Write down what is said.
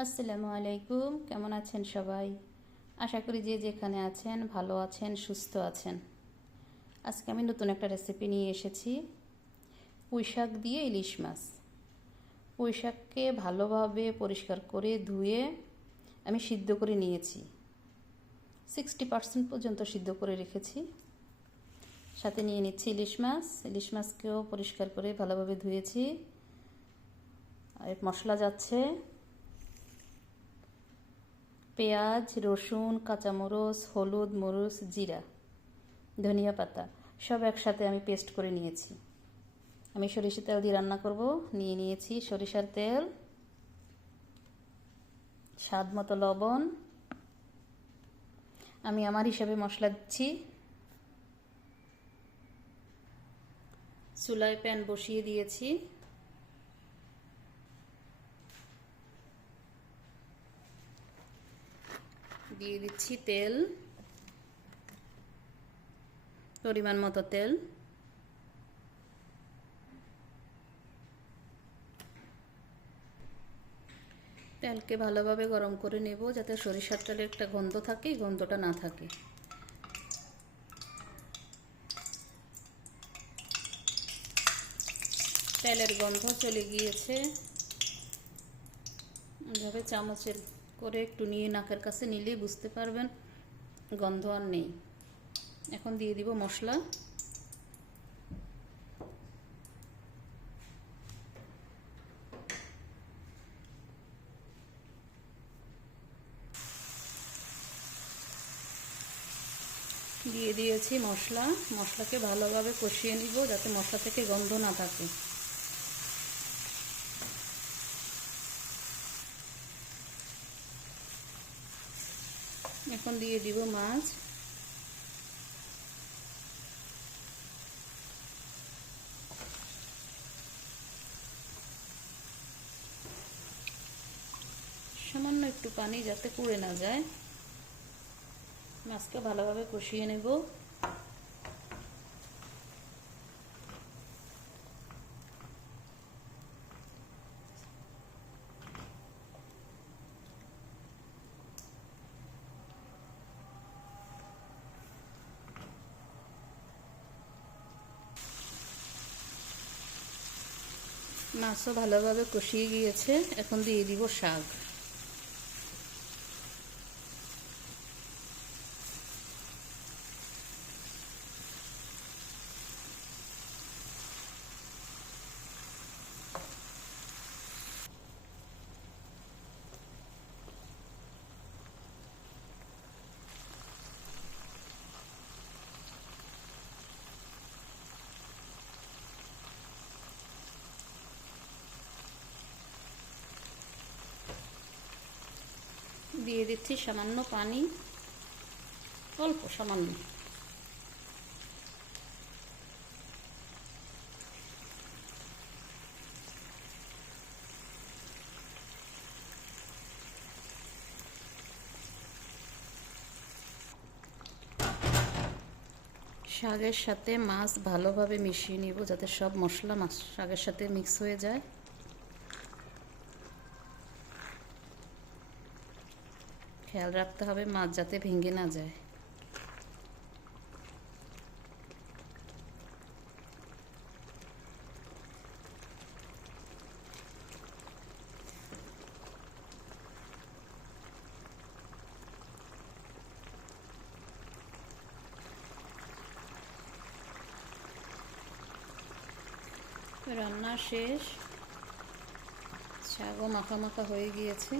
আসসালামু আলাইকুম, কেমন আছেন সবাই? আশা করি যে যেখানে আছেন ভালো আছেন, সুস্থ আছেন। আজকে আমি নতুন একটা রেসিপি নিয়ে এসেছি, পুঁই শাক দিয়ে ইলিশ মাছ। পুঁই শাককে ভালোভাবে পরিষ্কার করে ধুয়ে আমি সিদ্ধ করে নিয়েছি, 60% পর্যন্ত সিদ্ধ করে রেখেছি। সাথে নিয়ে নিচ্ছি ইলিশ মাছ। ইলিশ মাছকেও পরিষ্কার করে ভালোভাবে ধুয়েছি। আর মশলা যাচ্ছে পেঁয়াজ, রসুন, কাঁচামরিচ, হলুদ, মরিচ, জিরা, ধনিয়া পাতা সব একসাথে আমি পেস্ট করে নিয়েছি। আমি সরিষার তেল দিয়ে রান্না করব। নিয়ে নিয়েছি সরিষার তেল, স্বাদ মতো লবণ। আমি আমার হিসাবে মশলা দিচ্ছি। চুলায় প্যান বসিয়ে দিয়েছি। দিয়ে দিচ্ছি তেল, পরিমাণ মতো তেল। তেলকে ভালোভাবে গরম করে নেব, যাতে সরিষার তেলের একটা গন্ধ থাকে, গন্ধটা না থাকে। তেলের গন্ধ চলে গিয়েছে। এভাবে চামচের করে একটু নিয়ে নাকের কাছে নিলেই বুঝতে পারবেন গন্ধ আর নেই। এখন দিয়ে দিব মশলা। দিয়ে দিয়েছি মশলা। মশলাকে ভালোভাবে কষিয়ে নিব, যাতে মশলা থেকে গন্ধ না থাকে। এখন দিয়ে দিব মাছ। সামান্য একটু পানি, যাতে পুড়ে না যায়। মাছকে ভালোভাবে কষিয়ে নেব। মাছও ভালোভাবে কষিয়ে গিয়েছে। এখন দিয়ে দিব শাক। দিয়ে দিচ্ছি সামান্য পানি, অল্প সামান্য। শাকের সাথে মাছ ভালোভাবে মিশিয়ে নিব, যাতে সব মশলা মাছ শাকের সাথে মিক্স হয়ে যায়। খেয়াল রাখতে হবে মাছ যাতে ভেঙে না যায়। রান্না শেষ, শাকও মাখা মাখা হয়ে গিয়েছে।